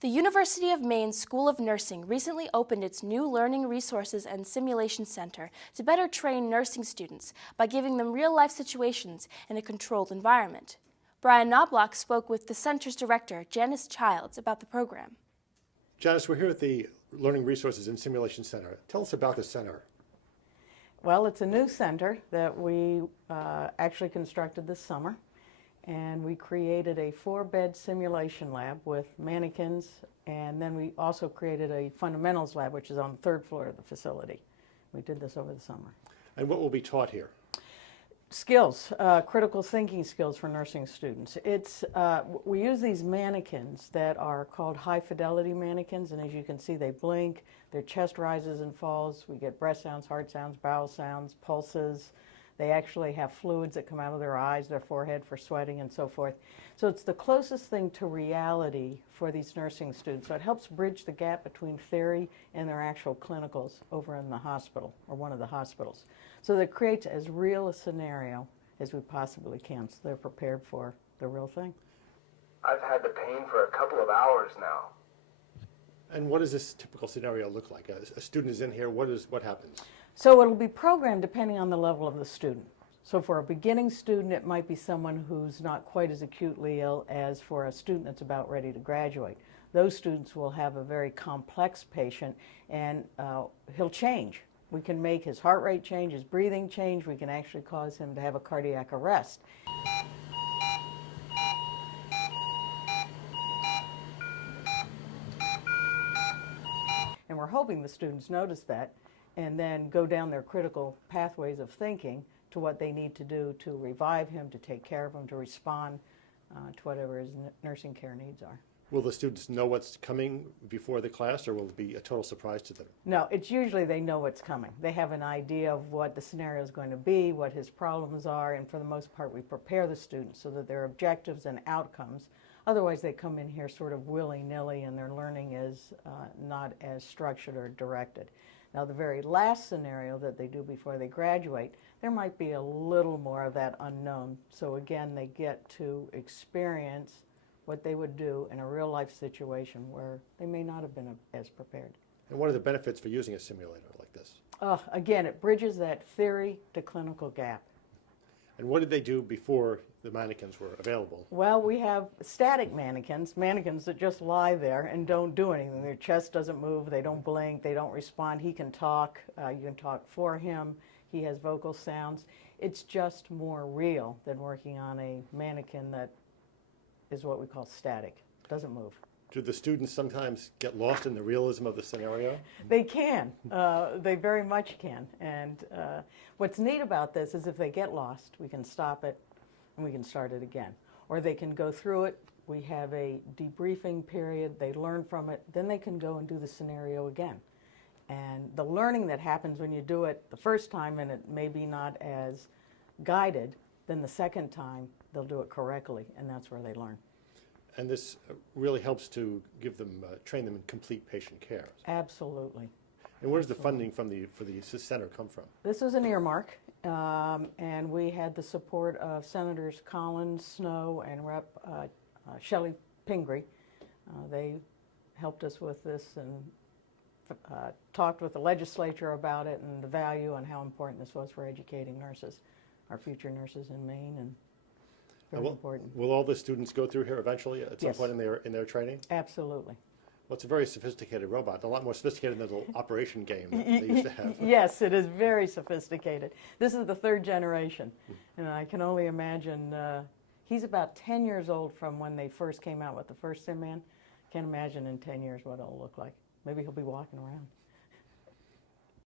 The University of Maine School of Nursing recently opened its new Learning Resources and Simulation Center to better train nursing students by giving them real-life situations in a controlled environment. Brian Knobloch spoke with the center's director, Janis Childs, about the program. Janis, we're here at the Learning Resources and Simulation Center. Tell us about the center. Well, it's a new center that we actually constructed this summer. And we created a 4-bed simulation lab with mannequins, and then we also created a fundamentals lab, which is on the 3rd floor of the facility. We did this over the summer. And what will be taught here? Skills, critical thinking skills for nursing students. We use these mannequins that are called high fidelity mannequins, and as you can see, they blink, their chest rises and falls. We get breath sounds, heart sounds, bowel sounds, pulses. They actually have fluids that come out of their eyes, their forehead for sweating and so forth. So it's the closest thing to reality for these nursing students. So it helps bridge the gap between theory and their actual clinicals over in the hospital or one of the hospitals. So that creates as real a scenario as we possibly can so they're prepared for the real thing. I've had the pain for a couple of hours now. And what does this typical scenario look like? A student is in here, what happens? So it'll be programmed depending on the level of the student. So for a beginning student, it might be someone who's not quite as acutely ill as for a student that's about ready to graduate. Those students will have a very complex patient, and he'll change. We can make his heart rate change, his breathing change. We can actually cause him to have a cardiac arrest. And we're hoping the students notice that and then go down their critical pathways of thinking to what they need to do to revive him, to take care of him, to respond to whatever his nursing care needs are. Will the students know what's coming before the class, or will it be a total surprise to them? No, it's usually they know what's coming. They have an idea of what the scenario is going to be, what his problems are, and for the most part we prepare the students so that their objectives and outcomes. Otherwise they come in here sort of willy-nilly and their learning is not as structured or directed. Now, the very last scenario that they do before they graduate, there might be a little more of that unknown. So again, they get to experience what they would do in a real-life situation where they may not have been as prepared. And what are the benefits for using a simulator like this? Again, it bridges that theory to clinical gap. And what did they do before the mannequins were available? Well, we have static mannequins that just lie there and don't do anything. Their chest doesn't move, they don't blink, they don't respond. He can talk, you can talk for him, he has vocal sounds. It's just more real than working on a mannequin that is what we call static, doesn't move. Do the students sometimes get lost in the realism of the scenario? They can. They very much can. And what's neat about this is if they get lost, we can stop it and we can start it again. Or they can go through it. We have a debriefing period. They learn from it. Then they can go and do the scenario again. And the learning that happens when you do it the first time and it may be not as guided, then the second time they'll do it correctly, and that's where they learn. And this really helps to give them, train them in complete patient care. Absolutely. And where does the funding for the center come from? This was an earmark, and we had the support of Senators Collins, Snow, and Rep. Shelley Pingree. They helped us with this and talked with the legislature about it and the value and how important this was for educating nurses, our future nurses in Maine, and very important. Will all the students go through here eventually at some Yes. point in their training? Absolutely. Well, it's a very sophisticated robot, a lot more sophisticated than the little operation game that they used to have. Yes, it is very sophisticated. This is the 3rd generation, and I can only imagine, he's about 10 years old from when they first came out with the first Sim Man. Can't imagine in 10 years what it'll look like. Maybe he'll be walking around.